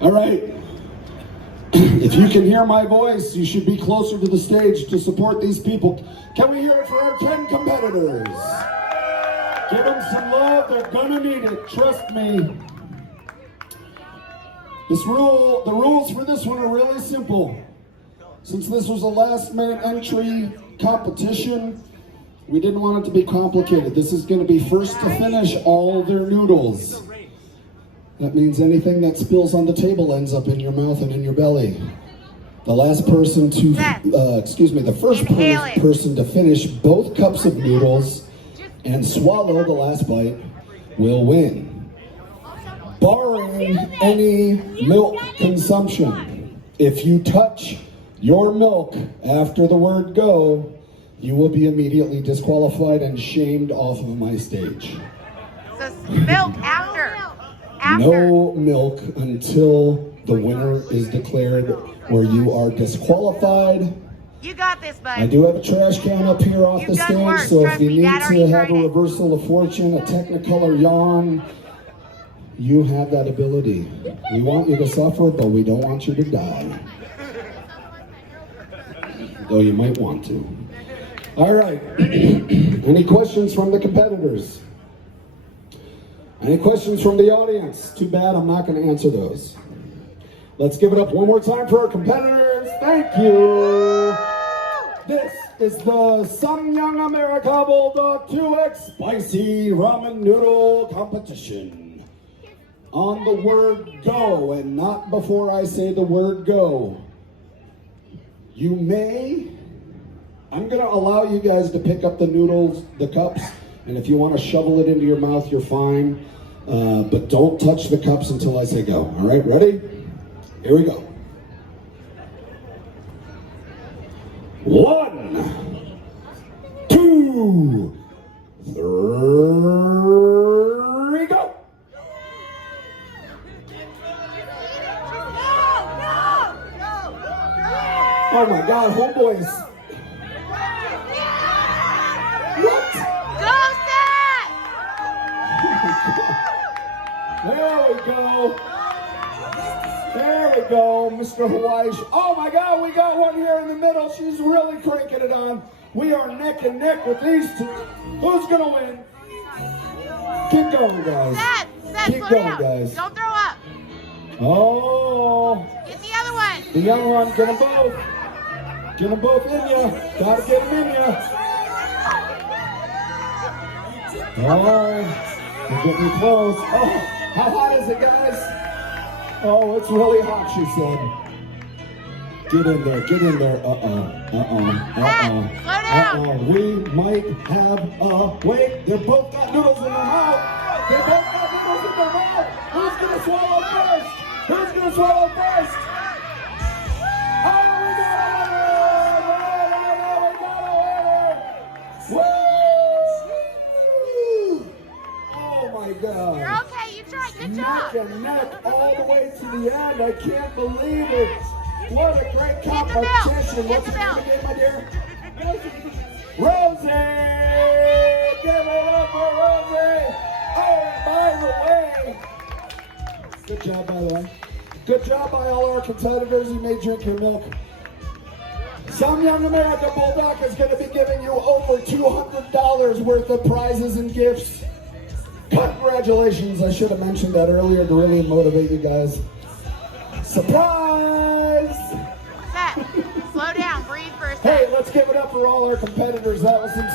All right. If you can hear my voice, you should be closer to the stage to support these people. Can we hear it for our 10 competitors? Give them some love. They're gonna need it. Trust me. The rules for this one are really simple. Since this was a last-minute entry competition, we didn't want it to be complicated. This is going to be first to finish all their noodles. That means anything that spills on the table ends up in your mouth and in your belly. The last person to, the first person to finish both cups of noodles and swallow the last bite will win. Barring any milk consumption, if you touch your milk after the word go, you will be immediately disqualified and shamed off of my stage. So milk after. No milk until the winner is declared, or you are disqualified. You got this, bud. I do have a trash can up here off the stage, so if you need to have a reversal of fortune, a Technicolor yawn, you have that ability. We want you to suffer, but we don't want you to die. Though you might want to. All right. Any questions from the competitors? Any questions from the audience? Too bad, I'm not going to answer those. Let's give it up one more time for our competitors. Thank you. This is the Some Young America Bulldog 2X Spicy Ramen Noodle Competition. On the word go, and not before I say the word go. I'm gonna allow you guys to pick up the noodles, the cups, and if you want to shovel it into your mouth, you're fine. But don't touch the cups until I say go. All right, ready? Here we go. 1, 2, 3, go! Oh my God, homeboys. What? Go, Seth! There we go. There we go, Mr. Hawaii. Oh my God, we got one here in the middle. She's really cranking it on. We are neck and neck with these two. Who's gonna win? Keep going, guys. Seth, Keep slow going, down. guys. Don't throw up. Oh. Get the other one. The young one, get them both. Get them both in ya. Gotta get them in ya. Oh, we're getting close. Oh, how hot is it, guys? Oh, it's really hot, she said. Get in there, get in there. We might have wait, they both got noodles in their mouth. They both got noodles in their mouth. Who's gonna swallow first? Who's gonna swallow first? Oh, we got a winner! Woo! Oh my God. You're okay, you tried. Good job. Neck and neck all the way to the end. I can't believe it. What a great competition. What's your name again, my dear? Rosie! Give it up for Rosie! Oh, and by the way, good job, by the way. Good job by all our competitors who may drink your milk. Some Young America Bulldog is going to be giving you over $200 worth of prizes and gifts. Congratulations. I should have mentioned that earlier to really motivate you guys. Surprise! Seth, slow down. Breathe for a second. Hey, let's give it up for all our competitors. That was some